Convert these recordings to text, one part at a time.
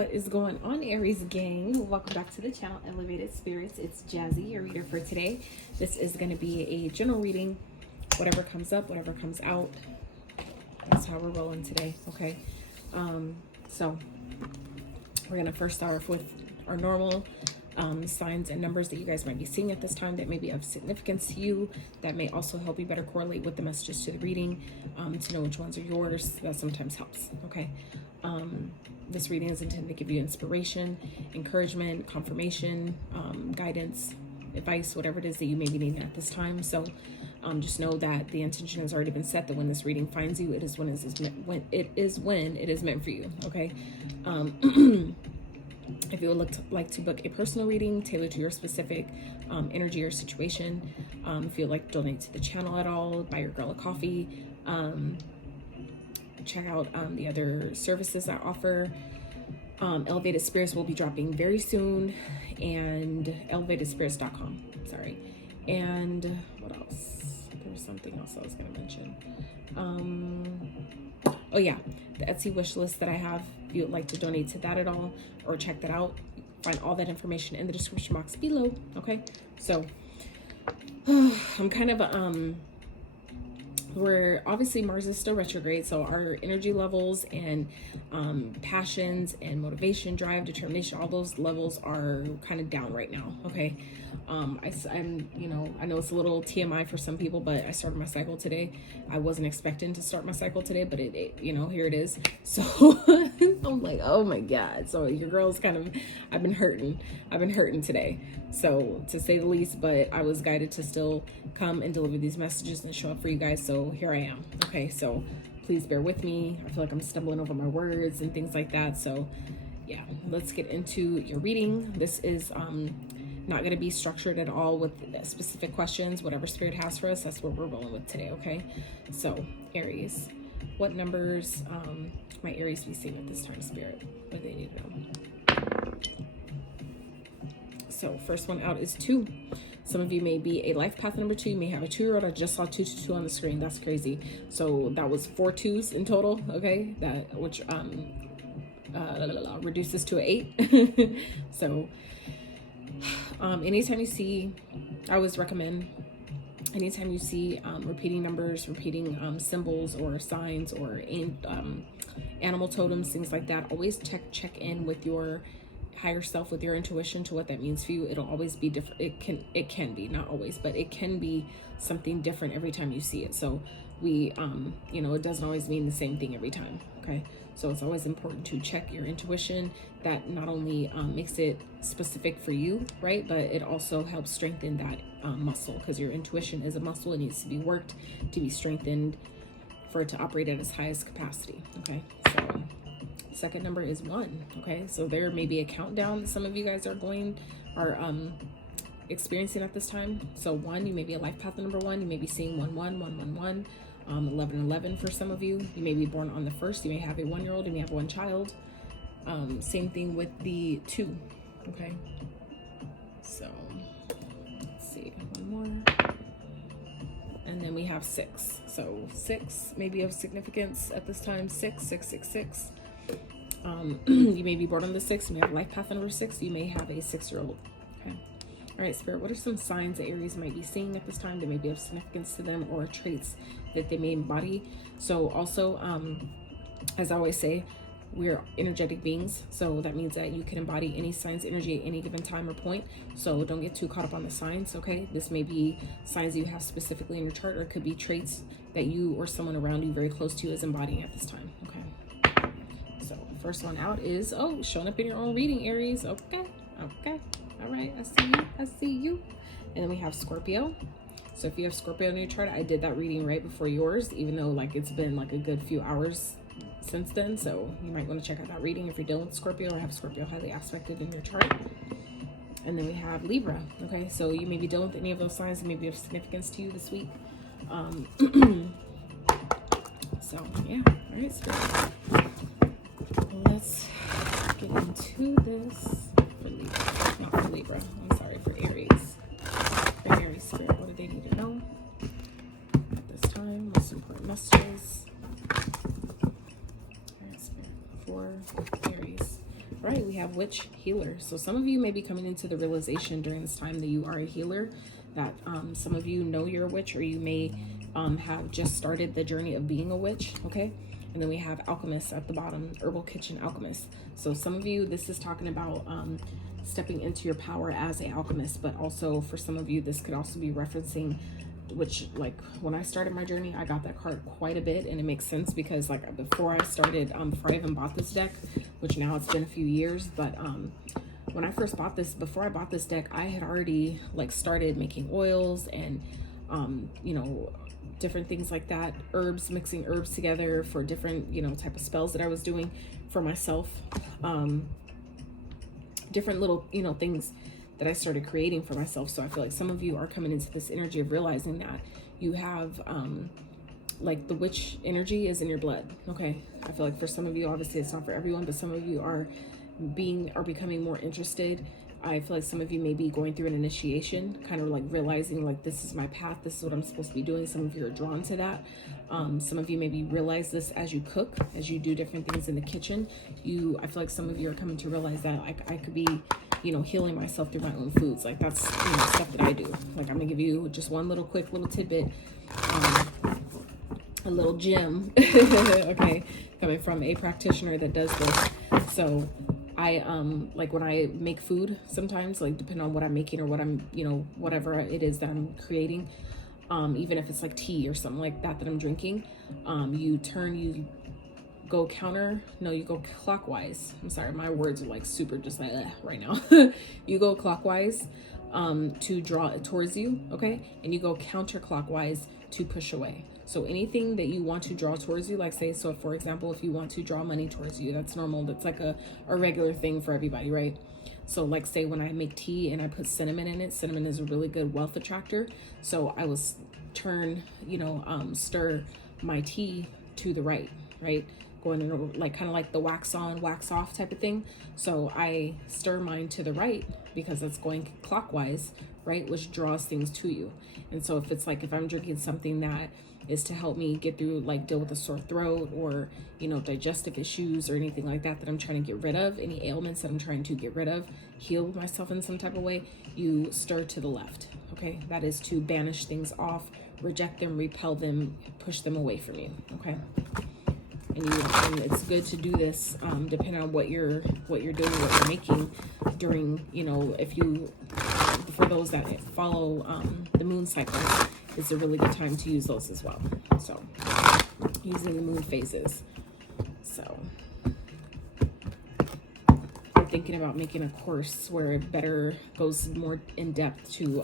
What is going on, Aries gang? Welcome back to the channel, Elevated Spirits. It's Jazzy, your reader for today. This is going to be a general reading. Whatever comes up, whatever comes out, that's how we're rolling today, okay? So we're going to first start off with our normal signs and numbers that you guys might be seeing at this time that may be of significance to you, that may also help you better correlate with the messages to the reading, to know which ones are yours. That sometimes helps, okay? This reading is intended to give you inspiration, encouragement, confirmation, guidance, advice, whatever it is that you may be needing at this time. So just know that the intention has already been set, that when this reading finds you, it is when it is meant for you, okay? If you would like to book a personal reading tailored to your specific energy or situation, if you'd like to donate to the channel at all, buy your girl a coffee, check out the other services I offer. Elevated Spirits will be dropping very soon, and elevatedspirits.com, sorry. And what else? There was something else I was going to mention. Oh yeah, the Etsy wish list that I have, if you would like to donate to that at all or check that out, find all that information in the description box below, okay? So I'm kind of we're obviously, Mars is still retrograde, so our energy levels and passions and motivation, drive, determination, all those levels are kind of down right now, okay? I'm, you know, I know it's a little TMI for some people, but I started my cycle today. I wasn't expecting to start my cycle today, but it you know, here it is. So I'm like, oh my God. So your girl's kind of, I've been hurting today, so to say the least, but I was guided to still come and deliver these messages and show up for you guys. So here I am. Okay. So please bear with me. I feel like I'm stumbling over my words and things like that. So yeah, let's get into your reading. This is, not going to be structured at all with specific questions. Whatever Spirit has for us, that's what we're rolling with today, okay? So, Aries, what numbers might Aries be seeing at this time, Spirit? What do they need to know? So, first one out is 2. Some of you may be a life path number 2. You may have a 2-year-old. I just saw 222 on the screen. That's crazy. So, that was 4 2s in total, okay? That, which reduces to an 8. So, anytime you see, I always recommend, anytime you see repeating numbers, repeating symbols or signs or animal totems, things like that, always check in with your higher self, with your intuition, to what that means for you. It'll always be different. It can be, not always, but it can be something different every time you see it. So we, you know, it doesn't always mean the same thing every time, okay? So it's always important to check your intuition. That not only makes it specific for you, right? But it also helps strengthen that muscle, because your intuition is a muscle. It needs to be worked, to be strengthened, for it to operate at its highest capacity, okay? So second number is 1, okay? So there may be a countdown that some of you guys are experiencing at this time. So 1, you may be a life path number 1. You may be seeing 1 1 1 1 1. 11 11 for some of you. You may be born on the 1st. You may have a 1-year-old. You may have 1 child. Same thing with the 2. Okay. So let's see, 1 more. And then we have 6. So 6 may be of significance at this time. 6 6 6 6. You may be born on the 6th. You may have life path number 6. You may have a 6-year-old. Okay. All right, Spirit, what are some signs that Aries might be seeing at this time that may be of significance to them, or traits that they may embody? So also, as I always say, we're energetic beings. So that means that you can embody any sign's energy at any given time or point. So don't get too caught up on the signs, okay? This may be signs you have specifically in your chart, or it could be traits that you or someone around you very close to you is embodying at this time, okay? So first one out is, oh, showing up in your own reading, Aries. Okay, okay. All right, I see you. And then we have Scorpio. So if you have Scorpio in your chart, I did that reading right before yours, even though like it's been like a good few hours since then. So you might want to check out that reading if you're dealing with Scorpio or have Scorpio highly aspected in your chart. And then we have Libra. Okay, so you may be dealing with any of those signs that may be of significance to you this week. So yeah, all right, Spirit. Let's get into this. Not for Libra, I'm sorry, for Aries. For Aries, Spirit, what do they need to know at this time? Most important messages. All right, Spirit, for Aries. right, we have witch, healer. So some of you may be coming into the realization during this time that you are a healer, that some of you know you're a witch, or you may have just started the journey of being a witch, okay? And then we have alchemist at the bottom, herbal kitchen alchemist. So some of you, this is talking about stepping into your power as an alchemist, but also for some of you, this could also be referencing, which, like, when I started my journey, I got that card quite a bit, and it makes sense because, like, before I started, before I even bought this deck, which now it's been a few years, but when I first bought this, before I bought this deck, I had already, like, started making oils and you know, different things like that, herbs, mixing herbs together for different, you know, type of spells that I was doing for myself, different little, you know, things that I started creating for myself. So I feel like some of you are coming into this energy of realizing that you have like the witch energy is in your blood, okay? I feel like for some of you, obviously it's not for everyone, but some of you are becoming more interested. I feel like some of you may be going through an initiation, kind of like realizing like, this is my path, this is what I'm supposed to be doing. Some of you are drawn to that. Some of you maybe realize this as you cook, as you do different things in the kitchen. I feel like some of you are coming to realize that I could be, you know, healing myself through my own foods. Like that's, you know, stuff that I do. Like I'm gonna give you just one little quick little tidbit, a little gem, okay, coming from a practitioner that does this. So I like when I make food, sometimes, like depending on what I'm making or what I'm, you know, whatever it is that I'm creating, even if it's like tea or something like that I'm drinking, you go clockwise. I'm sorry, my words are like super just like right now. You go clockwise to draw it towards you, okay? And you go counterclockwise to push away. So anything that you want to draw towards you, like say, so for example, if you want to draw money towards you, that's normal. That's like a regular thing for everybody, right? So like say when I make tea and I put cinnamon in it, cinnamon is a really good wealth attractor. So I will stir my tea to the right, going in like kind of like the wax on, wax off type of thing. So I stir mine to the right because it's going clockwise, right? Which draws things to you. And so if it's like, if I'm drinking something that is to help me get through, like deal with a sore throat or, you know, digestive issues or anything like that I'm trying to get rid of, any ailments that I'm trying to get rid of, heal myself in some type of way, you stir to the left, okay? That is to banish things off, reject them, repel them, push them away from you, okay? And it's good to do this depending on what you're doing, what you're making during, you know, for those that follow the moon cycle, it's a really good time to use those as well. So using the moon phases. So I'm thinking about making a course where it better goes more in depth to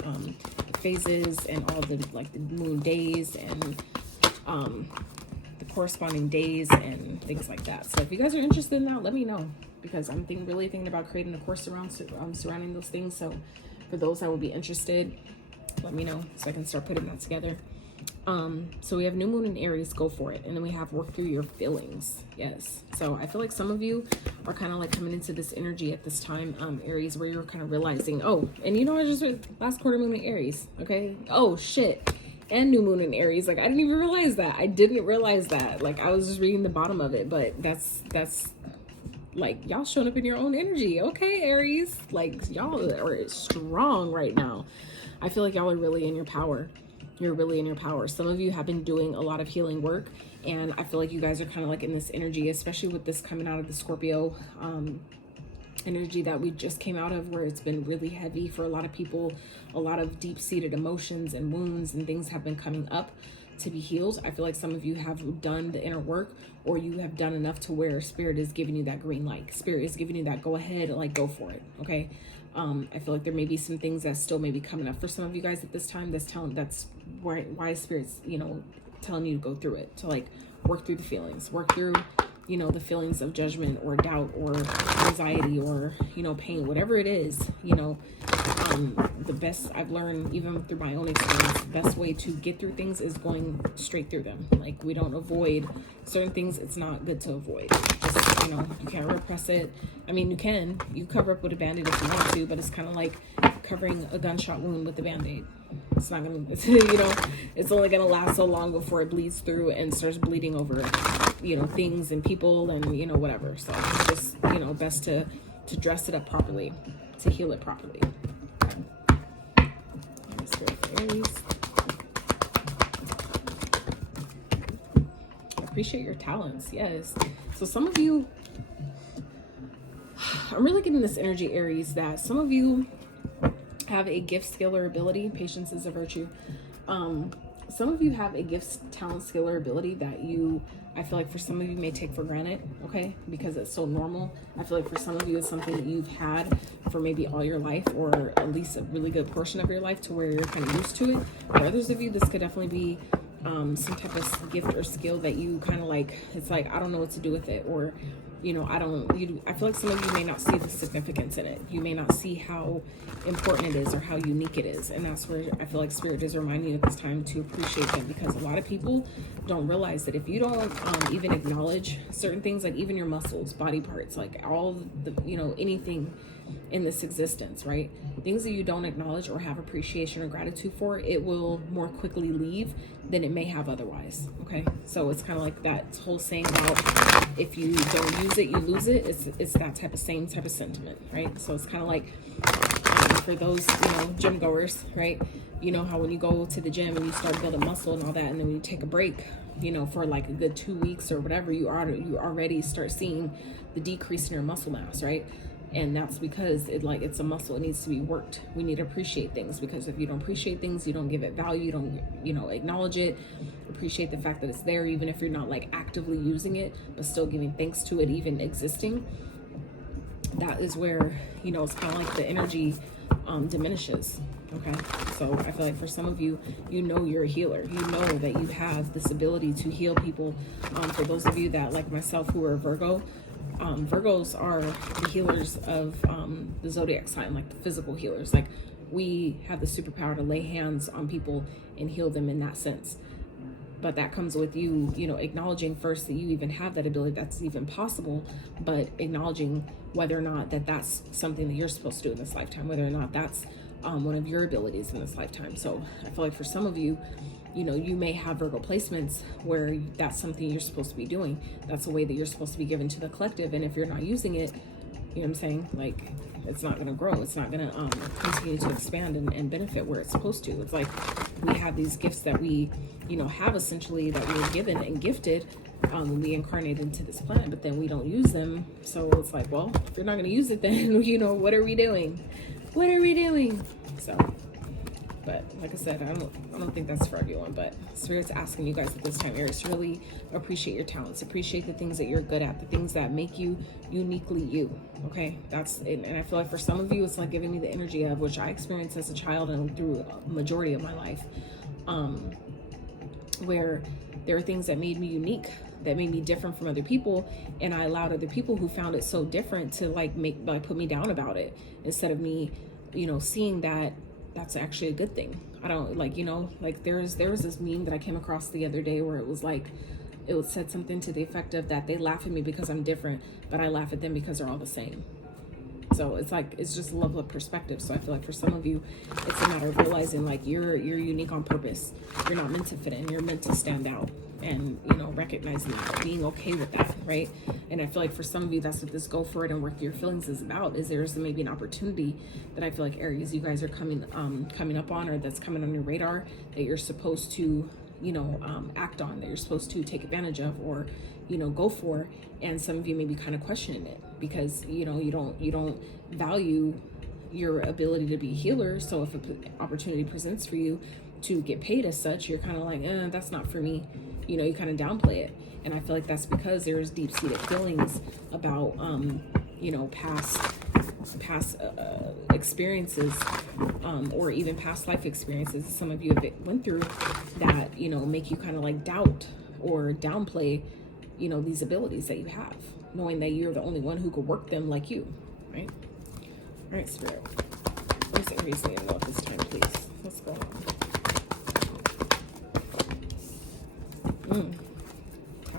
phases and all the like the moon days and the corresponding days and things like that. So if you guys are interested in that, let me know, because I'm really thinking about creating a course surrounding those things. So for those that will be interested, let me know so I can start putting that together. So we have new moon in Aries, go for it. And then we have work through your feelings. Yes. So I feel like some of you are kind of like coming into this energy at this time, Aries, where you're kind of realizing, oh, and you know, I just read last quarter moon in Aries. Okay. Oh shit. And new moon in Aries. Like I didn't even realize that. I didn't realize that. Like I was just reading the bottom of it, but that's like y'all showing up in your own energy. Okay, Aries. Like y'all are strong right now. I feel like y'all are really in your power. You're really in your power. Some of you have been doing a lot of healing work, and I feel like you guys are kind of like in this energy, especially with this coming out of the Scorpio energy that we just came out of, where it's been really heavy for a lot of people. A lot of deep-seated emotions and wounds and things have been coming up to be healed. I feel like some of you have done the inner work, or you have done enough to where Spirit is giving you that green light. Spirit is giving you that go ahead, like go for it, okay? I feel like there may be some things that still may be coming up for some of you guys at this time. That's why Spirit's, you know, telling you to go through it, to like work through the feelings, work through, you know, the feelings of judgment or doubt or anxiety or, you know, pain, whatever it is, you know. The best I've learned, even through my own experience, the best way to get through things is going straight through them. Like we don't avoid certain things. It's not good to avoid. Just, you know, you can't repress it. I mean, you cover up with a band-aid if you want to, but it's kind of like covering a gunshot wound with a band-aid. It's not gonna, you know, it's only gonna last so long before it bleeds through and starts bleeding over, you know, things and people and, you know, whatever. So it's just, you know, best to to dress it up properly, to heal it properly. Aries. Appreciate your talents. Yes. So some of you, I'm really getting this energy, Aries, that some of you have a gift, skill, or ability. Patience is a virtue. Some of you have a gift, talent, skill, or ability that I feel like for some of you may take for granted, okay? Because it's so normal. I feel like for some of you, it's something that you've had for maybe all your life, or at least a really good portion of your life, to where you're kind of used to it. For others of you, this could definitely be some type of gift or skill that you kind of like, it's like, I don't know what to do with it, or you know, I feel like some of you may not see the significance in it. You may not see how important it is or how unique it is. And that's where I feel like Spirit is reminding you at this time to appreciate them, because a lot of people don't realize that if you don't even acknowledge certain things, like even your muscles, body parts, like all the, you know, anything in this existence, right? Things that you don't acknowledge or have appreciation or gratitude for, it will more quickly leave than it may have otherwise. Okay, so it's kind of like that whole saying about if you don't use it, you lose it. It's that same type of sentiment, right? So it's kind of like for those, you know, gym goers, right? You know how when you go to the gym and you start building muscle and all that, and then when you take a break, you know, for like a good 2 weeks or whatever, you already start seeing the decrease in your muscle mass, right? And that's because it's a muscle. It needs to be worked. We need to appreciate things, because if you don't appreciate things, you don't give it value, you don't, you know, acknowledge it, appreciate the fact that it's there, even if you're not like actively using it, but still giving thanks to it even existing. That is where, you know, it's kind of like the energy diminishes. Okay, so I feel like for some of you, you know, you're a healer. You know that you have this ability to heal people. For those of you that, like myself, who are Virgo, Virgos are the healers of the zodiac sign, like the physical healers. Like we have the superpower to lay hands on people and heal them in that sense. But that comes with you, you know, acknowledging first that you even have that ability, that's even possible, but acknowledging whether or not that's something that you're supposed to do in this lifetime, whether or not that's one of your abilities in this lifetime. So I feel like for some of you, you know, you may have Virgo placements where that's something you're supposed to be doing. That's a way that you're supposed to be given to the collective. And if you're not using it, you know what I'm saying? Like, it's not going to grow. It's not going to continue to expand and benefit where it's supposed to. It's like we have these gifts that we, you know, have essentially that we were given and gifted when we incarnate into this planet, but then we don't use them. So it's like, well, if you're not going to use it, then, you know, what are we doing? What are we doing? So, but like I said, I don't think that's for everyone, but Spirit's asking you guys at this time, Aries, to really appreciate your talents, appreciate the things that you're good at, the things that make you uniquely you. Okay, that's it. And I feel like for some of you, it's like giving me the energy of which I experienced as a child and through a majority of my life, where there are things that made me unique, that made me different from other people, and I allowed other people who found it so different to put me down about it, instead of me, you know, seeing that that's actually a good thing. I don't like, you know, like there was this meme that I came across the other day where it was like, it said something to the effect of that they laugh at me because I'm different, but I laugh at them because they're all the same. So it's like, it's just a level of perspective. So I feel like for some of you, it's a matter of realizing like you're unique on purpose. You're not meant to fit in. You're meant to stand out, and, you know, recognizing that, being okay with that, right? And I feel like for some of you, that's what this go for it and work your feelings is about. Is there's maybe an opportunity that I feel like Aries, you guys are coming up on, or that's coming on your radar, that you're supposed to, you know, act on, that you're supposed to take advantage of, or, you know, go for. And some of you may be kind of questioning it because, you know, you don't value your ability to be a healer. So if an opportunity presents for you to get paid as such, you're kind of like, that's not for me. You know, you kind of downplay it. And I feel like that's because there's deep-seated feelings about, you know, past experiences, or even past life experiences some of you have went through that, you know, make you kind of like doubt or downplay, you know, these abilities that you have, knowing that you're the only one who could work them like you, right? All right, Spirit. What's the reason to know at this time, please? What's going on?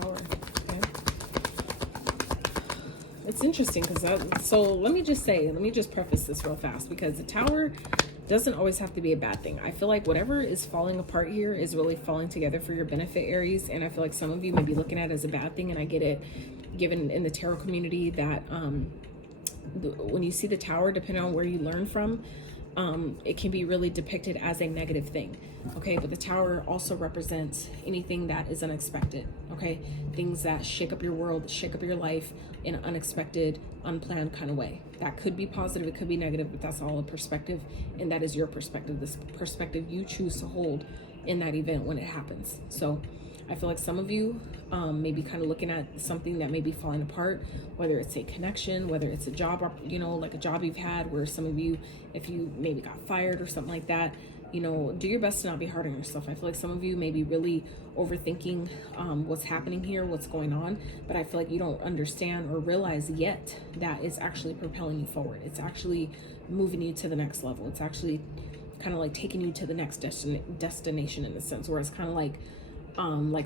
Power. Okay. It's interesting because so let me just preface this real fast, because the Tower doesn't always have to be a bad thing. I feel like whatever is falling apart here is really falling together for your benefit, Aries. And I feel like some of you may be looking at it as a bad thing, and I get it, given in the tarot community that when you see the tower, depending on where you learn from, it can be really depicted as a negative thing, okay? But the tower also represents anything that is unexpected, okay? Things that shake up your world, shake up your life in an unexpected, unplanned kind of way. That could be positive, it could be negative, but that's all a perspective, and that is your perspective, this perspective you choose to hold in that event when it happens. So I feel like some of you may be kind of looking at something that may be falling apart, whether it's a connection, whether it's a job, you know, like a job you've had, where some of you, if you maybe got fired or something like that, you know, do your best to not be hard on yourself. I feel like some of you may be really overthinking what's happening here, what's going on, but I feel like you don't understand or realize yet that it's actually propelling you forward. It's actually moving you to the next level. It's actually kind of like taking you to the next destination in a sense, where it's kind of like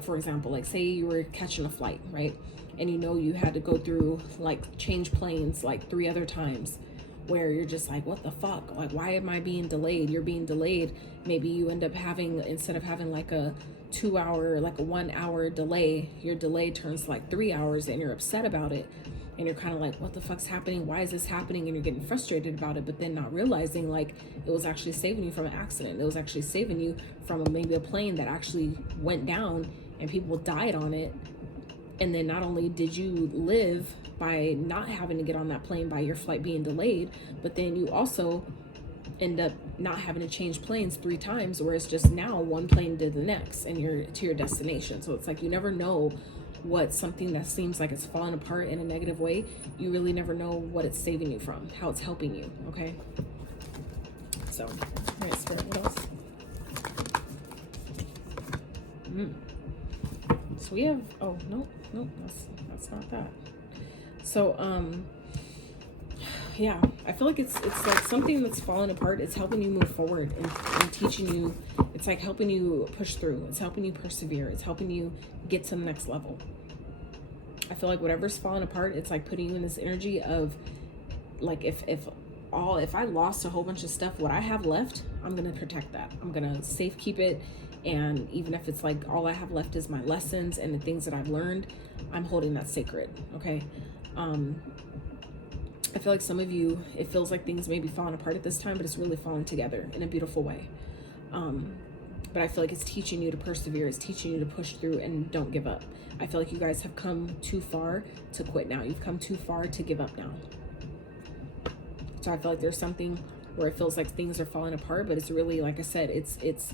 for example, like say you were catching a flight, right? And you know you had to go through like change planes like 3 other times, where you're just like, what the fuck? Like, why am I being delayed? You're being delayed. Maybe you end up having, instead of having like a 2 hour, like a 1 hour delay, your delay turns like 3 hours, and you're upset about it. And you're kind of like, what the fuck's happening? Why is this happening? And you're getting frustrated about it, but then not realizing like it was actually saving you from an accident. It was actually saving you from maybe a plane that actually went down and people died on it. And then not only did you live by not having to get on that plane by your flight being delayed, but then you also end up not having to change planes 3 times, where it's just now one plane to the next and you're to your destination. So it's like you never know what something that seems like it's falling apart in a negative way, you really never know what it's saving you from, how it's helping you, okay? So, all right, Spirit, what else? So we have, oh, no, that's not that. So, yeah, I feel like it's like something that's falling apart. It's helping you move forward and teaching you. It's like helping you push through. It's helping you persevere. It's helping you get to the next level. I feel like whatever's falling apart, it's like putting you in this energy of like, if I lost a whole bunch of stuff, what I have left, I'm going to protect that. I'm going to safe keep it. And even if it's like all I have left is my lessons and the things that I've learned, I'm holding that sacred. Okay. I feel like some of you, it feels like things may be falling apart at this time, but it's really falling together in a beautiful way. But I feel like it's teaching you to persevere. It's teaching you to push through and don't give up. I feel like you guys have come too far to quit now. You've come too far to give up now. So I feel like there's something where it feels like things are falling apart, but it's really, like I said, it's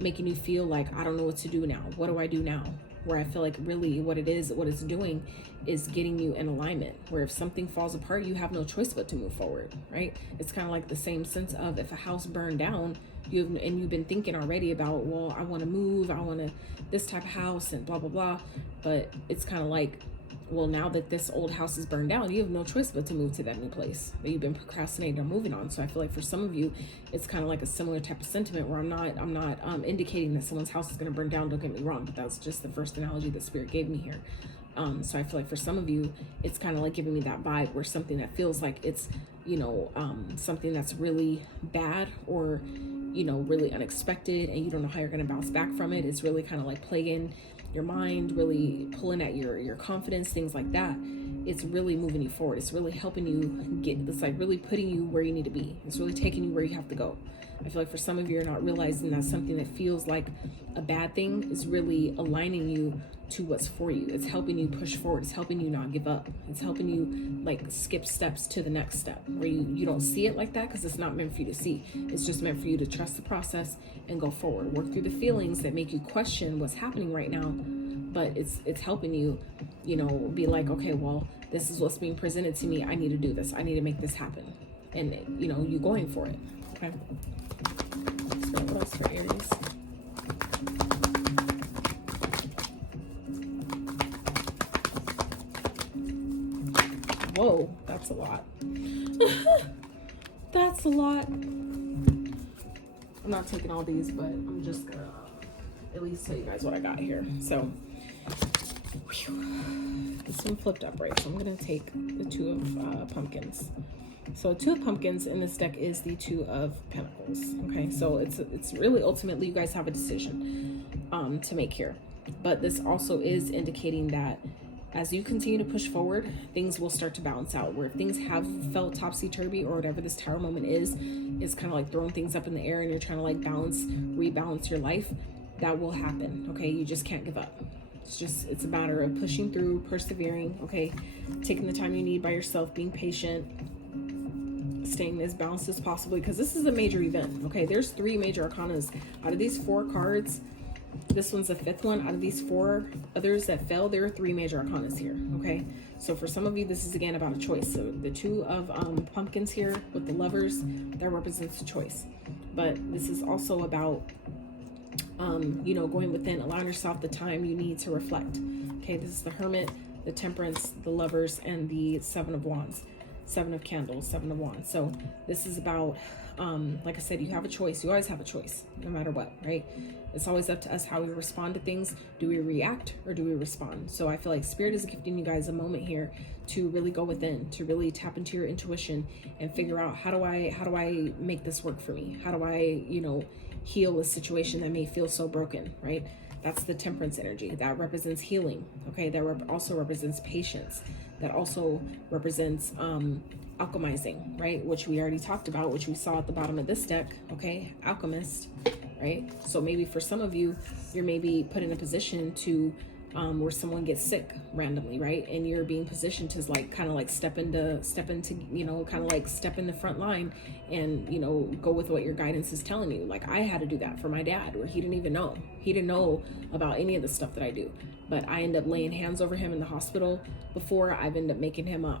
making you feel like, I don't know what to do now. What do I do now? Where I feel like really what it's doing is getting you in alignment, where if something falls apart, you have no choice but to move forward, right? It's kind of like the same sense of if a house burned down, you've been thinking already about, well, I want to move, I want this type of house and blah, blah, blah. But it's kind of like, well, now that this old house is burned down, you have no choice but to move to that new place that you've been procrastinating or moving on. So I feel like for some of you, it's kind of like a similar type of sentiment, where I'm not indicating that someone's house is going to burn down. Don't get me wrong, but that's just the first analogy that Spirit gave me here. So I feel like for some of you, it's kind of like giving me that vibe where something that feels like it's, you know, something that's really bad or, you know, really unexpected, and you don't know how you're going to bounce back from it. It's really kind of like plaguing your mind, really pulling at your confidence, things like that. It's really moving you forward. It's really helping you it's like really putting you where you need to be. It's really taking you where you have to go. I feel like for some of you, you're not realizing that something that feels like a bad thing is really aligning you to what's for you. It's helping you push forward. It's helping you not give up. It's helping you like skip steps to the next step, where you don't see it like that because it's not meant for you to see. It's just meant for you to trust the process and go forward. Work through the feelings that make you question what's happening right now, but it's helping you, you know, be like, okay, well, this is what's being presented to me. I need to do this. I need to make this happen. And, you know, you going for it. Okay. So what else for Aries? Whoa, that's a lot. That's a lot. I'm not taking all these, but I'm just gonna at least tell you guys what I got here. So, this one flipped up, right? So I'm gonna take the 2 of pumpkins. So 2 of pumpkins in this deck is the 2 of pentacles. Okay, so it's really ultimately you guys have a decision to make here, but this also is indicating that as you continue to push forward, things will start to balance out. Where if things have felt topsy-turvy, or whatever this tower moment is kind of like throwing things up in the air and you're trying to like rebalance your life, that will happen. Okay, you just can't give up. It's a matter of pushing through, persevering, okay, taking the time you need by yourself, being patient, staying as balanced as possible, because this is a major event. Okay, there's 3 major arcanas out of these 4 cards. This one's the 5th one. Out of these 4 others that fell, there are 3 major arcanas here. Okay, so for some of you, this is again about a choice. So the 2 of pumpkins here with the lovers, that represents a choice. But this is also about you know, going within, allowing yourself the time you need to reflect. Okay, this is the Hermit, the Temperance, the Lovers, and the 7 of Wands, 7 of Candles, 7 of Wands. So this is about, like I said, you have a choice. You always have a choice, no matter what, right? It's always up to us how we respond to things. Do we react or do we respond? So I feel like Spirit is gifting you guys a moment here to really go within, to really tap into your intuition and figure out, how do I make this work for me? How do I, you know, heal a situation that may feel so broken, right? That's the Temperance energy. That represents healing, okay? That also represents patience. That also represents alchemizing, right? Which we already talked about, which we saw at the bottom of this deck, okay? Alchemist, right? So maybe for some of you, you're maybe put in a position to where someone gets sick randomly, right? And you're being positioned to like kind of like step into, you know, kind of like step in the front line and, you know, go with what your guidance is telling you. Like I had to do that for my dad, where he didn't know about any of the stuff that I do, but I end up laying hands over him in the hospital before. I've ended up making him a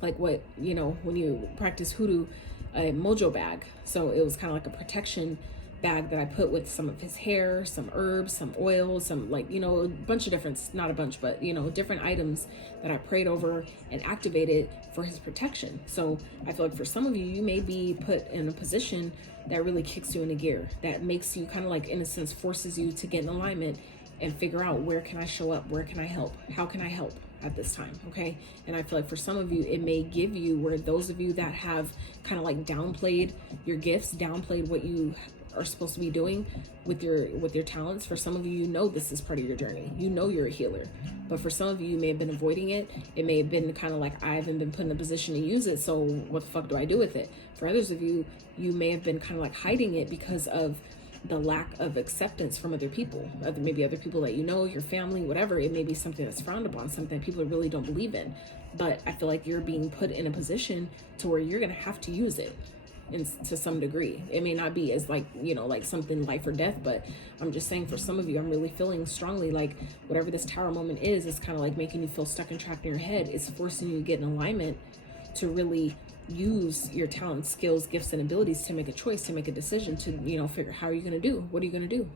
like what, you know, when you practice hoodoo, a mojo bag. So it was kind of like a protection bag that I put with some of his hair, some herbs, some oils, some, like, you know, a bunch of different, not a bunch, but, you know, different items that I prayed over and activated for his protection. So I feel like for some of you, you may be put in a position that really kicks you into gear, that makes you kind of like, in a sense, forces you to get in alignment and figure out, where can I show up? Where can I help? How can I help at this time? Okay. And I feel like for some of you, it may give you, where those of you that have kind of like downplayed your gifts, downplayed what you are supposed to be doing with your talents. For some of you, you know, this is part of your journey. You know, you're a healer, but for some of you, you may have been avoiding it. It may have been kind of like, I haven't been put in a position to use it, so what the fuck do I do with it? For others of you, you may have been kind of like hiding it because of the lack of acceptance from other people, maybe other people that you know, your family, whatever. It may be something that's frowned upon, something people really don't believe in. But I feel like you're being put in a position to where you're going to have to use it. To some degree. It may not be as like, you know, like something life or death, but I'm just saying for some of you, I'm really feeling strongly like whatever this tower moment is kind of like making you feel stuck and trapped in your head. It's forcing you to get in alignment to really use your talents, skills, gifts, and abilities to make a choice, to make a decision, to, you know, figure, how are you going to do? What are you going to do?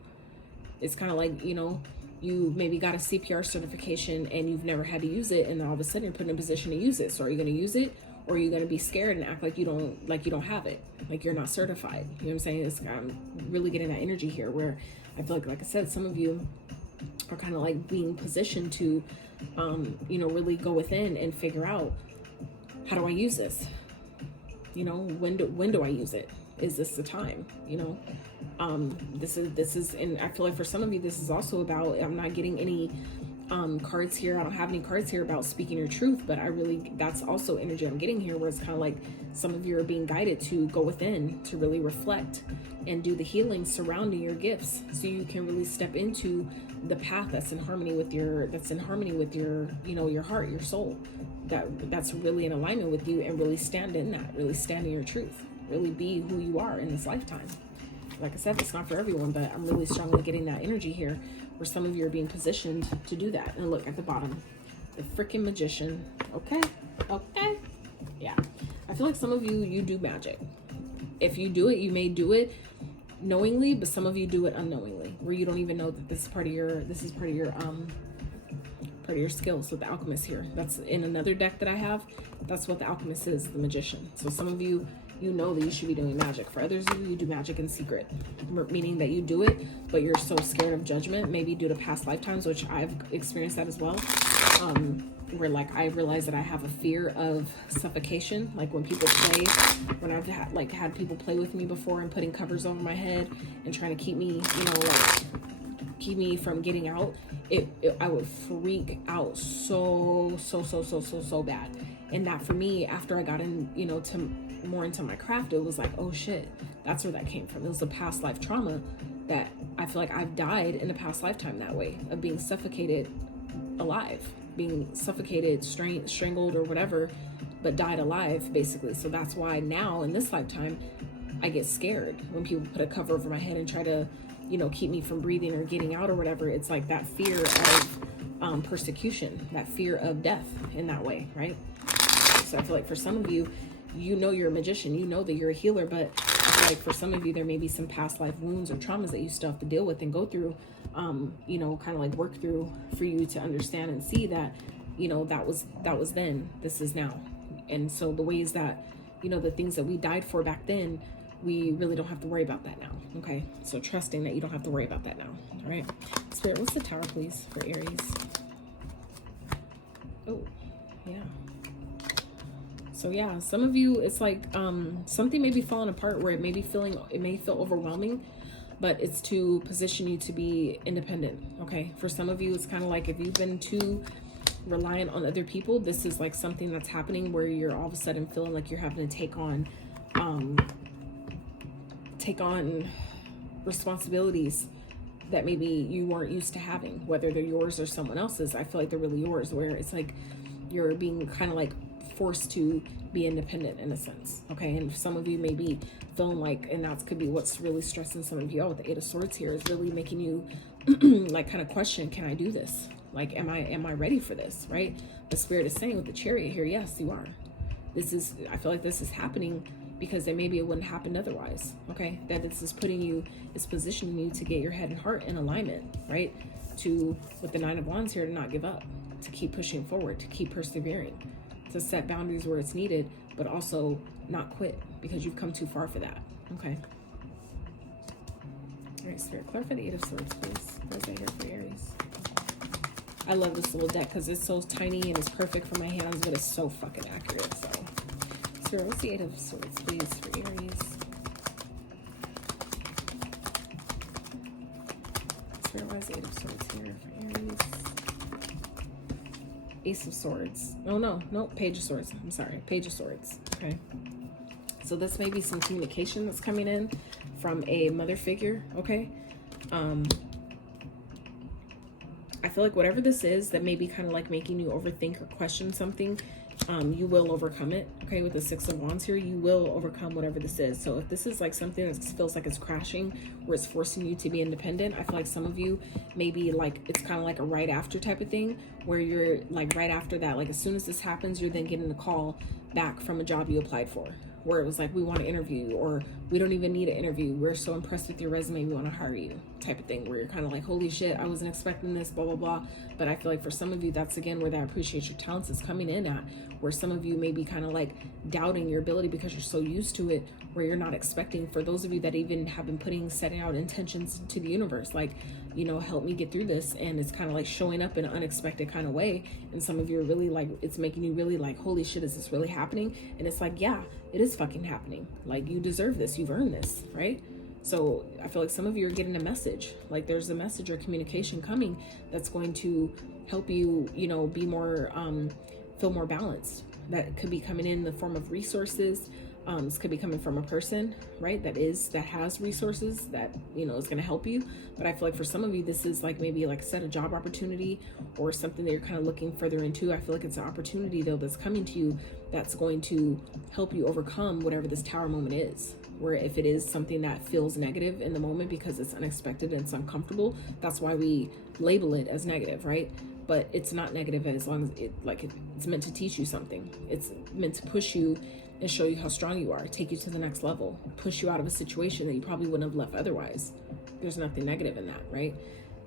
It's kind of like, you know, you maybe got a CPR certification and you've never had to use it, and then all of a sudden you're put in a position to use it. So are you going to use it? Or are you going to be scared and act like you don't have it, like you're not certified? You know what I'm saying? I'm really getting that energy here, where I feel like I said, some of you are kind of like being positioned to, you know, really go within and figure out, how do I use this? You know, when do I use it? Is this the time? You know, this is, and I feel like for some of you, this is also about, I'm not getting any cards here. I don't have any cards here about speaking your truth, but that's also energy I'm getting here, where it's kind of like some of you are being guided to go within, to really reflect and do the healing surrounding your gifts, so you can really step into the path that's in harmony with your, you know, your heart, your soul, that's really in alignment with you, and really stand in that, really stand in your truth, really be who you are in this lifetime. Like I said, it's not for everyone, but I'm really strongly getting that energy here, where some of you are being positioned to do that. And look at the bottom, the freaking Magician. Okay. Yeah. I feel like some of you do magic. If you do it, you may do it knowingly, but some of you do it unknowingly, where you don't even know that this is part of your skills. With the Alchemist here, that's in another deck that I have. That's what the Alchemist is, the Magician. So some of you, you know that you should be doing magic. For others of you, you do magic in secret, meaning that you do it, but you're so scared of judgment, maybe due to past lifetimes, which I've experienced that as well. Where like I realized that I have a fear of suffocation. Like when people play, when I've had people play with me before and putting covers over my head and trying to keep me, you know, like keep me from getting out, I would freak out so bad. And that for me, after I got in, you know, to more into my craft, it was like, oh shit, that's where that came from. It was a past life trauma that I feel like I've died in a past lifetime that way, of being suffocated alive, being suffocated, strangled or whatever, but died alive basically. So that's why now in this lifetime, I get scared when people put a cover over my head and try to, you know, keep me from breathing or getting out or whatever. It's like that fear of persecution, that fear of death in that way, right? So I feel like for some of you, you know you're a magician, you know that you're a healer, but I feel like for some of you, there may be some past life wounds or traumas that you still have to deal with and go through, you know, kind of like work through for you to understand and see that, you know, that was then, this is now. And so the ways that, you know, the things that we died for back then, we really don't have to worry about that now. Okay, so trusting that you don't have to worry about that now. All right, Spirit, what's the Tower, please, for Aries? Oh, yeah. So yeah, some of you, it's like something may be falling apart where it may feel overwhelming, but it's to position you to be independent. Okay, for some of you, it's kind of like if you've been too reliant on other people, this is like something that's happening where you're all of a sudden feeling like you're having to take on responsibilities that maybe you weren't used to having, whether they're yours or someone else's. I feel like they're really yours, where it's like you're being kind of like forced to be independent in a sense. Okay, and some of you may be feeling like, and that could be what's really stressing some of you out with the Eight of Swords here, is really making you like kind of question, can I do this? Like, am I ready for this, right? The Spirit is saying with the Chariot here, yes, you are. I feel like this is happening because then maybe it wouldn't happen otherwise. Okay, that this is it's positioning you to get your head and heart in alignment, right? To, with the Nine of Wands here, to not give up, to keep pushing forward, to keep persevering, to set boundaries where it's needed, but also not quit because you've come too far for that. Okay. All right, Spirit, clarify the Eight of Swords, please. Where's that here for Aries? I love this little deck because it's so tiny and it's perfect for my hands, but it's so fucking accurate. So, Spirit, what's the Eight of Swords, please, for Aries? Spirit, why is the Eight of Swords here for Aries? Ace of Swords. Oh, no, Page of Swords. I'm sorry, Page of Swords. Okay. So this may be some communication that's coming in from a mother figure, okay? I feel like whatever this is that may be kind of like making you overthink or question something, you will overcome it, okay? With the Six of Wands here, you will overcome whatever this is. So if this is like something that feels like it's crashing, where it's forcing you to be independent, I feel like some of you maybe like it's kind of like a right after type of thing, where you're like right after that, like as soon as this happens, you're then getting a call back from a job you applied for, where it was like, we want to interview you, or we don't even need an interview, we're so impressed with your resume, we want to hire you, type of thing, where you're kind of like, holy shit, I wasn't expecting this, blah blah blah. But I feel like for some of you, that's again where that appreciate your talents is coming in at, where some of you may be kind of like doubting your ability because you're so used to it, where you're not expecting. For those of you that even have been setting out intentions to the universe, like, you know, help me get through this, and it's kind of like showing up in an unexpected kind of way, and some of you are really like, it's making you really like, holy shit, is this really happening? And it's like, yeah, it is fucking happening. Like, you deserve this, you've earned this, right? So I feel like some of you are getting a message, like there's a message or communication coming that's going to help you, you know, be more feel more balanced. That could be coming in the form of resources. This could be coming from a person, right, that has resources that, you know, is going to help you. But I feel like for some of you, this is like maybe like a job opportunity or something that you're kind of looking further into. I feel like it's an opportunity though that's coming to you that's going to help you overcome whatever this Tower moment is. Where if it is something that feels negative in the moment because it's unexpected and it's uncomfortable, that's why we label it as negative, right? But it's not negative as long as it's meant to teach you something. It's meant to push you and show you how strong you are, take you to the next level, push you out of a situation that you probably wouldn't have left otherwise. There's nothing negative in that, right?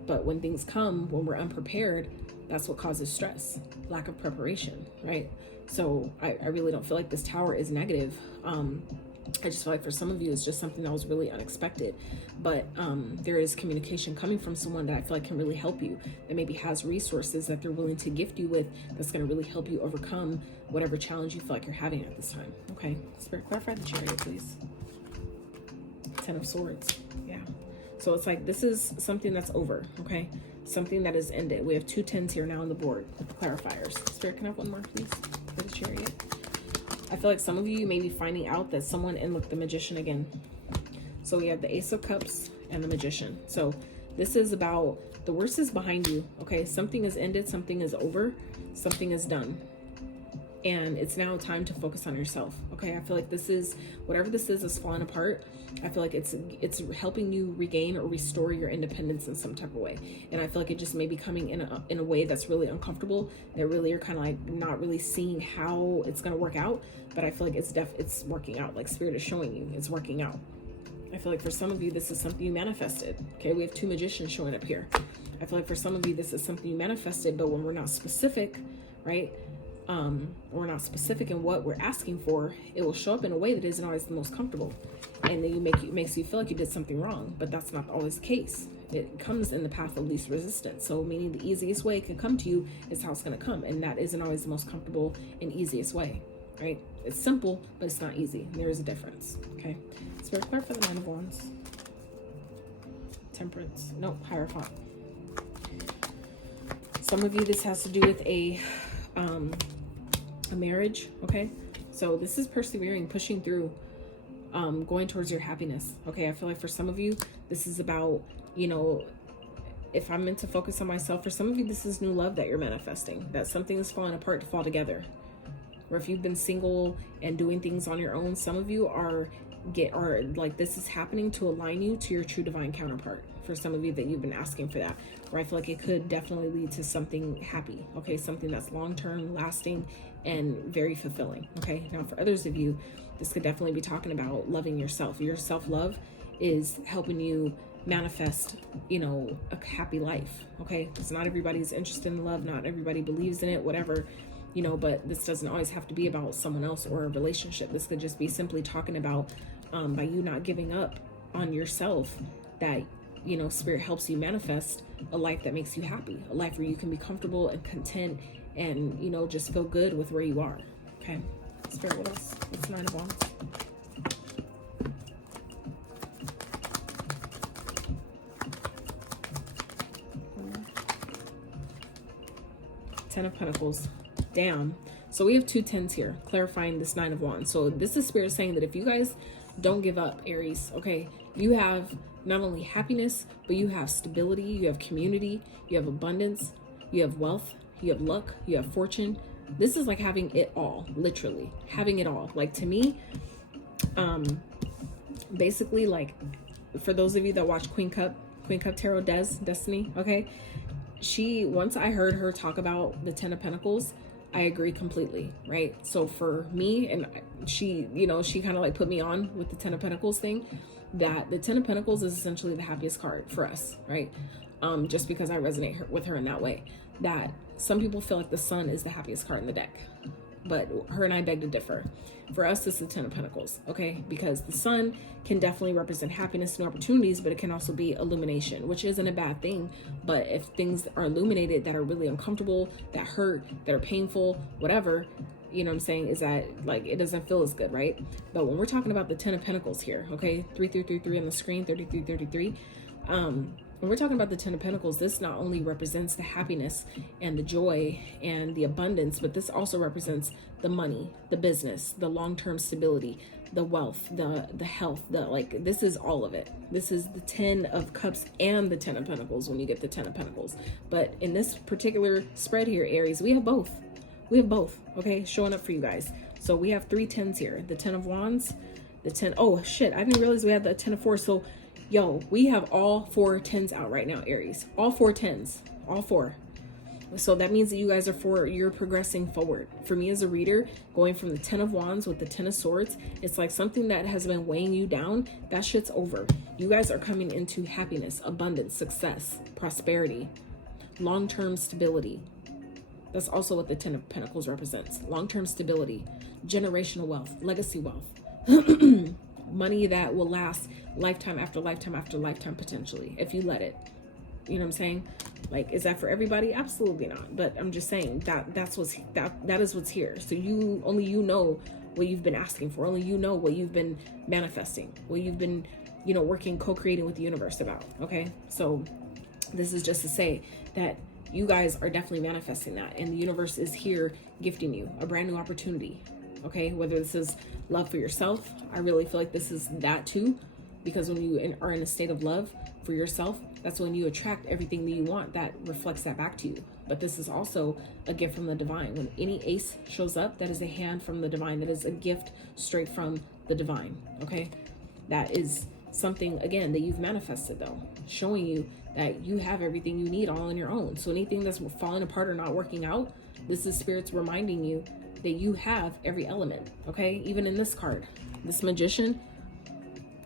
But when things come, when we're unprepared, that's what causes stress, lack of preparation, right? So I really don't feel like this Tower is negative. I just feel like for some of you, it's just something that was really unexpected. But there is communication coming from someone that I feel like can really help you, that maybe has resources that they're willing to gift you with, that's going to really help you overcome whatever challenge you feel like you're having at this time. Okay, Spirit, clarify the Chariot, please. Ten of Swords. Yeah. So it's like, this is something that's over, okay? Something that is ended. We have 2 10s here now on the board. Clarifiers. Spirit, can I have one more, please? For the Chariot. I feel like some of you may be finding out that someone, and look, the Magician again. So we have the Ace of Cups and the Magician. So this is about, the worst is behind you, okay? Something is ended, something is over, something is done. And it's now time to focus on yourself, okay? I feel like this is, whatever this is falling apart. I feel like it's helping you regain or restore your independence in some type of way. And I feel like it just may be coming in a way that's really uncomfortable, that really you're kind of like not really seeing how it's going to work out. But I feel like it's working out. Like Spirit is showing you it's working out. I feel like for some of you, this is something you manifested. Okay, we have 2 Magicians showing up here. I feel like for some of you, this is something you manifested, but when we're not specific, right? We're not specific in what we're asking for, it will show up in a way that isn't always the most comfortable. And then it makes you feel like you did something wrong, but that's not always the case. It comes in the path of least resistance. So meaning the easiest way it can come to you is how it's going to come. And that isn't always the most comfortable and easiest way, right? It's simple, but it's not easy. There is a difference, okay? Spirit, clear for the 9 of Wands. Temperance. No, Hierophant. Some of you, this has to do with a marriage, okay? So this is persevering, pushing through, going towards your happiness, okay? I feel like for some of you, this is about, you know, if I'm meant to focus on myself, for some of you, this is new love that you're manifesting, that something is falling apart to fall together. Or if you've been single and doing things on your own, some of you are like, this is happening to align you to your true divine counterpart. For some of you that you've been asking for that, or I feel like it could definitely lead to something happy, okay? Something that's long-term, lasting, and very fulfilling, okay? Now for others of you, this could definitely be talking about loving yourself. Your self-love is helping you manifest, you know, a happy life, okay? Because not everybody's interested in love, not everybody believes in it, whatever, you know, but this doesn't always have to be about someone else or a relationship. This could just be simply talking about, by you not giving up on yourself, that, you know, Spirit helps you manifest a life that makes you happy, a life where you can be comfortable and content and, you know, just feel good with where you are, okay? Spirit, what else? It's 9 of Wands. Ten of Pentacles. Damn. So we have 2 10s here, clarifying this 9 of Wands. So this is Spirit saying that if you guys don't give up, Aries, okay, you have not only happiness, but you have stability, you have community, you have abundance, you have wealth, you have luck, you have fortune. This is like having it all, literally having it all. Like to me, basically, like for those of you that watch Queen Cup Tarot, Destiny, okay, once I heard her talk about the 10 of Pentacles, I agree completely, right? So for me, and she, you know, she kind of like put me on with the 10 of Pentacles thing, that the 10 of Pentacles is essentially the happiest card for us, right? Just because I resonate with her in that way, that some people feel like the Sun is the happiest card in the deck, but her and I beg to differ. For us, this is the 10 of Pentacles, okay? Because the Sun can definitely represent happiness and opportunities, but it can also be illumination, which isn't a bad thing. But if things are illuminated that are really uncomfortable, that hurt, that are painful, whatever, you know what I'm saying, is that like it doesn't feel as good, right? But when we're talking about the 10 of Pentacles here, okay, 3333 on the screen, 3333, when we're talking about the 10 of Pentacles, this not only represents the happiness and the joy and the abundance, but this also represents the money, the business, the long-term stability, the wealth, the health, like this is all of it. This is the 10 of Cups and the 10 of Pentacles when you get the 10 of Pentacles. But in this particular spread here, Aries, we have both. We have both, okay, showing up for you guys. So we have 3 10s here. The 10 of Wands, the 10, oh shit, I didn't realize we had the 10 of 4. So yo, we have all 4 10s out right now, Aries. All 4 10s, all 4. So that means that you guys you're progressing forward. For me as a reader, going from the 10 of Wands with the 10 of Swords, it's like something that has been weighing you down, that shit's over. You guys are coming into happiness, abundance, success, prosperity, long-term stability. That's also what the 10 of Pentacles represents. Long-term stability, generational wealth, legacy wealth, money that will last lifetime after lifetime after lifetime, potentially, if you let it. You know what I'm saying? Like, is that for everybody? Absolutely not. But I'm just saying that that is what's here. So only you know what you've been asking for. Only you know what you've been manifesting, what you've been you know, working, co-creating with the universe about. Okay, so this is just to say that you guys are definitely manifesting that, and the universe is here gifting you a brand new opportunity. Okay, whether this is love for yourself, I really feel like this is that too, because when you are in a state of love for yourself, that's when you attract everything that you want that reflects that back to you. But this is also a gift from the divine. When any ace shows up, that is a hand from the divine. That is a gift straight from the divine. Okay, that is something, again, that you've manifested, though, showing you that you have everything you need all on your own. So anything that's falling apart or not working out, this is spirits reminding you that you have every element. Okay, even in this card, this magician,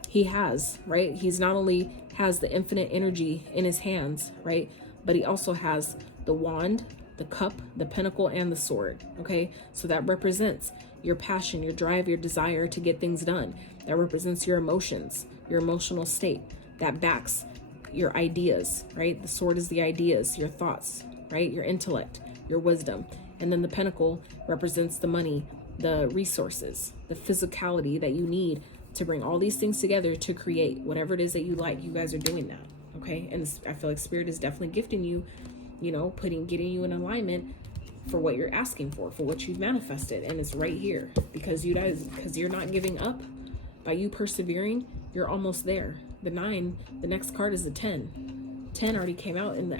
he has, right, he's not only has the infinite energy in his hands, right, but he also has the wand, the cup, the pentacle, and the sword. Okay, so that represents your passion, your drive, your desire to get things done. That represents your emotions, your emotional state. That backs your ideas, right? The sword is the ideas, your thoughts, right? Your intellect, your wisdom. And then the pentacle represents the money, the resources, the physicality that you need to bring all these things together to create whatever it is that you like. You guys are doing that. Okay, and I feel like spirit is definitely gifting you, you know, getting you in alignment for what you're asking for what you've manifested. And it's right here, because you guys, because you're not giving up. By you persevering, you're almost there. The 9, the next card is the 10. 10 already came out in the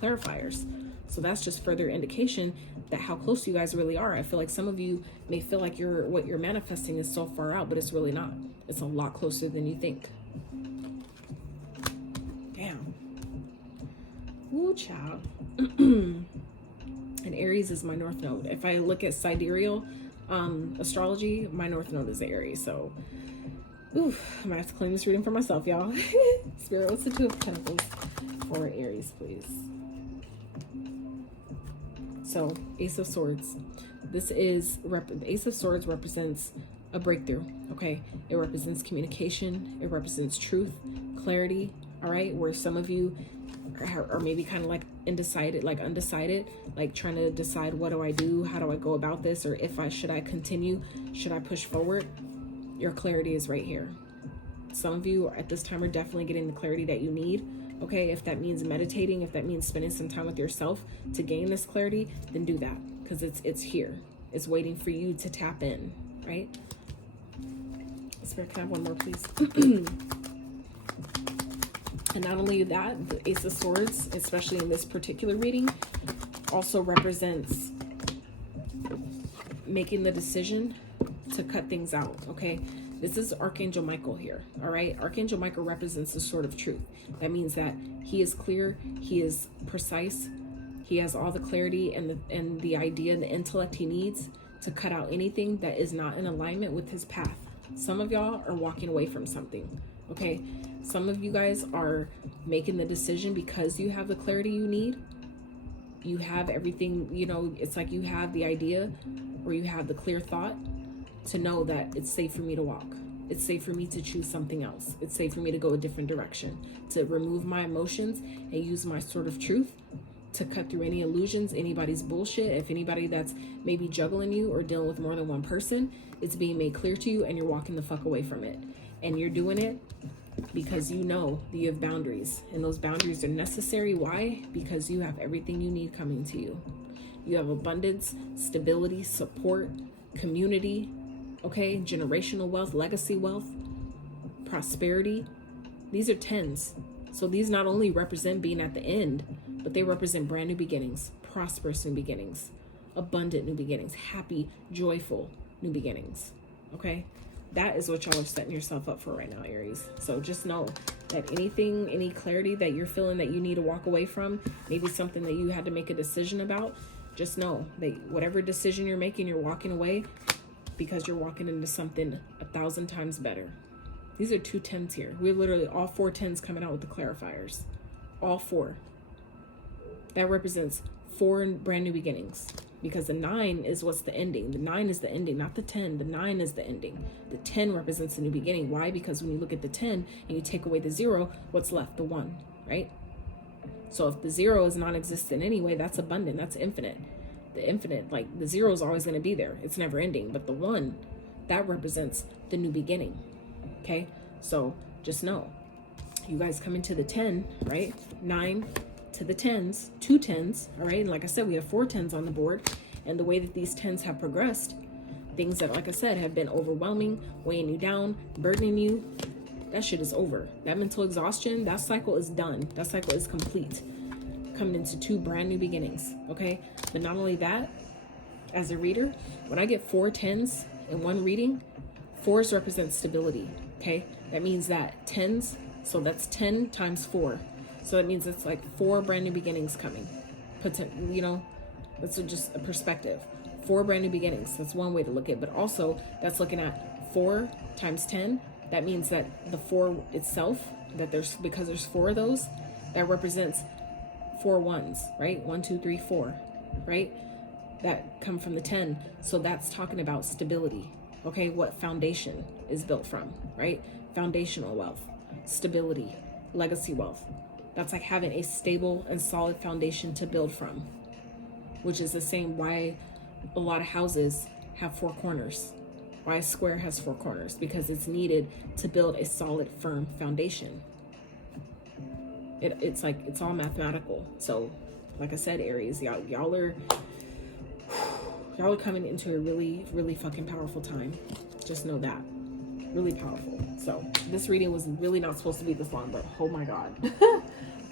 clarifiers. So that's just further indication that how close you guys really are. I feel like some of you may feel like what you're manifesting is so far out, but it's really not. It's a lot closer than you think. Damn. Woo, child. And Aries is my north node. If I look at sidereal astrology, my north node is Aries. So, oof, I'm gonna have to claim this reading for myself, y'all. Spirit, what's the 2 of Pentacles for Aries, please? So, Ace of Swords. This is, the Ace of Swords represents a breakthrough, okay? It represents communication. It represents truth, clarity, all right? Where some of you are maybe kind of like undecided, like trying to decide, what do I do? How do I go about this? Or should I continue? Should I push forward? Your clarity is right here. Some of you at this time are definitely getting the clarity that you need. Okay, if that means meditating, if that means spending some time with yourself to gain this clarity, then do that, because it's here. It's waiting for you to tap in, right? Spirit, can I have one more, please? And not only that, the Ace of Swords, especially in this particular reading, also represents making the decision to cut things out, okay? This is Archangel Michael here, all right? Archangel Michael represents the sword of truth. That means that he is clear, he is precise, he has all the clarity and the idea and the intellect he needs to cut out anything that is not in alignment with his path. Some of y'all are walking away from something, okay? Some of you guys are making the decision because you have the clarity you need. You have everything, you know, it's like you have the idea or you have the clear thought to know that it's safe for me to walk. It's safe for me to choose something else. It's safe for me to go a different direction, to remove my emotions and use my sword of truth to cut through any illusions, anybody's bullshit. If anybody that's maybe juggling you or dealing with more than one person, it's being made clear to you and you're walking the fuck away from it. And you're doing it because you know that you have boundaries, and those boundaries are necessary. Why? Because you have everything you need coming to you. You have abundance, stability, support, community, okay, generational wealth, legacy wealth, prosperity. These are 10s. So these not only represent being at the end, but they represent brand new beginnings, prosperous new beginnings, abundant new beginnings, happy, joyful new beginnings, okay? That is what y'all are setting yourself up for right now, Aries. So just know that anything, any clarity that you're feeling that you need to walk away from, maybe something that you had to make a decision about, just know that whatever decision you're making, you're walking away because you're walking into something 1,000 times better. These are 2 10s here. We have literally all 4 10s coming out with the clarifiers. All 4. That represents 4 brand new beginnings. Because the 9 is what's the ending. The 9 is the ending, not the 10. The 9 is the ending. The 10 represents a new beginning. Why? Because when you look at the 10 and you take away the 0, what's left? The 1, right? So if the 0 is non-existent anyway, that's abundant. That's infinite. The infinite, like the 0 is always going to be there. It's never ending. But the 1, that represents the new beginning. Okay? So just know. You guys come into the 10, right? 9 to the 10s, 2 10s, all right? And like I said, we have 4 10s on the board. And the way that these 10s have progressed, things that, like I said, have been overwhelming, weighing you down, burdening you, that shit is over. That mental exhaustion, that cycle is done. That cycle is complete. Coming into 2 brand new beginnings, okay? But not only that, as a reader, when I get 4 10s in one reading, 4s represent stability, okay? That means that 10s, so that's 10 times 4. So that means it's like 4 brand new beginnings coming. You know, that's just a perspective. 4 brand new beginnings. That's one way to look at it. But also, that's looking at 4 times 10. That means that the 4 itself, that because there's 4 of those, that represents 4 ones, right? 1, 2, 3, 4, right? That come from the 10. So that's talking about stability, okay? What foundation is built from, right? Foundational wealth, stability, legacy wealth. That's like having a stable and solid foundation to build from, which is the same why a lot of houses have 4 corners. Why a square has 4 corners, because it's needed to build a solid, firm foundation. It's like, it's all mathematical. So like I said, Aries, y'all are coming into a really, really fucking powerful time. Just know that. Really powerful. So this reading was really not supposed to be this long, but oh my God.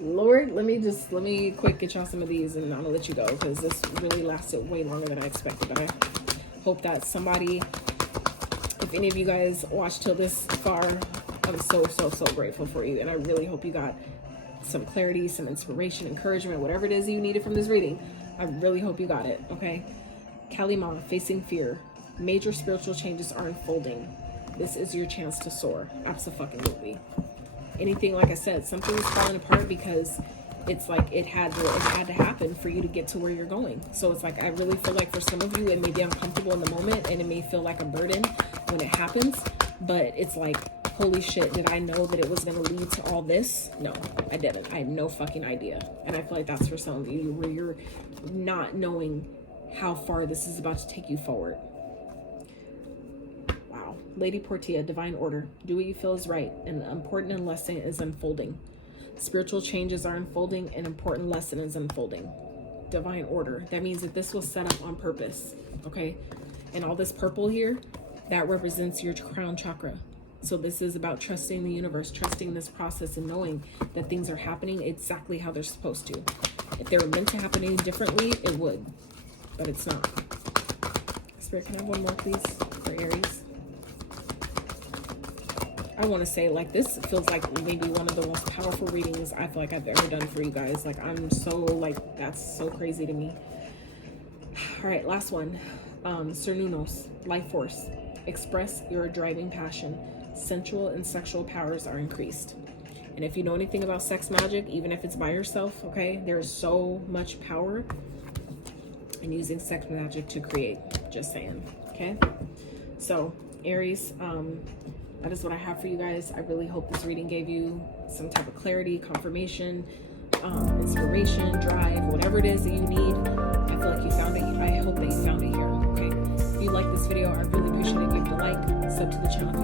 Lord, let me quick get y'all some of these and I'm gonna let you go, because this really lasted way longer than I expected. But I hope that somebody, if any of you guys watched till this far, I'm so grateful for you. And I really hope you got some clarity, some inspiration, encouragement, whatever it is you needed from this reading. I really hope you got it, okay? Kalima, facing fear. Major spiritual changes are unfolding. This is your chance to soar. Absolutely. Anything, like I said, something is falling apart because it's like it had to happen for you to get to where you're going. So it's like, I really feel like for some of you, it may be uncomfortable in the moment and it may feel like a burden when it happens, but it's like, holy shit, did I know that it was going to lead to all this? No, I didn't. I had no fucking idea. And I feel like that's for some of you, where you're not knowing how far this is about to take you forward. Wow. Lady Portia, divine order. Do what you feel is right. An important lesson is unfolding. Spiritual changes are unfolding. An important lesson is unfolding. Divine order. That means that this was set up on purpose. Okay? And all this purple here, that represents your crown chakra. So this is about trusting the universe, trusting this process, and knowing that things are happening exactly how they're supposed to. If they were meant to happen any differently, it would. But it's not. Spirit, can I have one more, please, for Aries? I want to say, like, this feels like maybe one of the most powerful readings I feel like I've ever done for you guys. Like, I'm so, like, that's so crazy to me. All right, last one. Cernunos, life force. Express your driving passion. Sensual and sexual powers are increased. And if you know anything about sex magic, even if it's by yourself, okay, there's so much power in using sex magic to create. Just saying, okay? So, Aries, that is what I have for you guys. I really hope this reading gave you some type of clarity, confirmation, inspiration, drive, whatever it is that you need. I feel like you found it. I hope that you found it here, okay? If you like this video, I really appreciate it. Give it a like, sub to the channel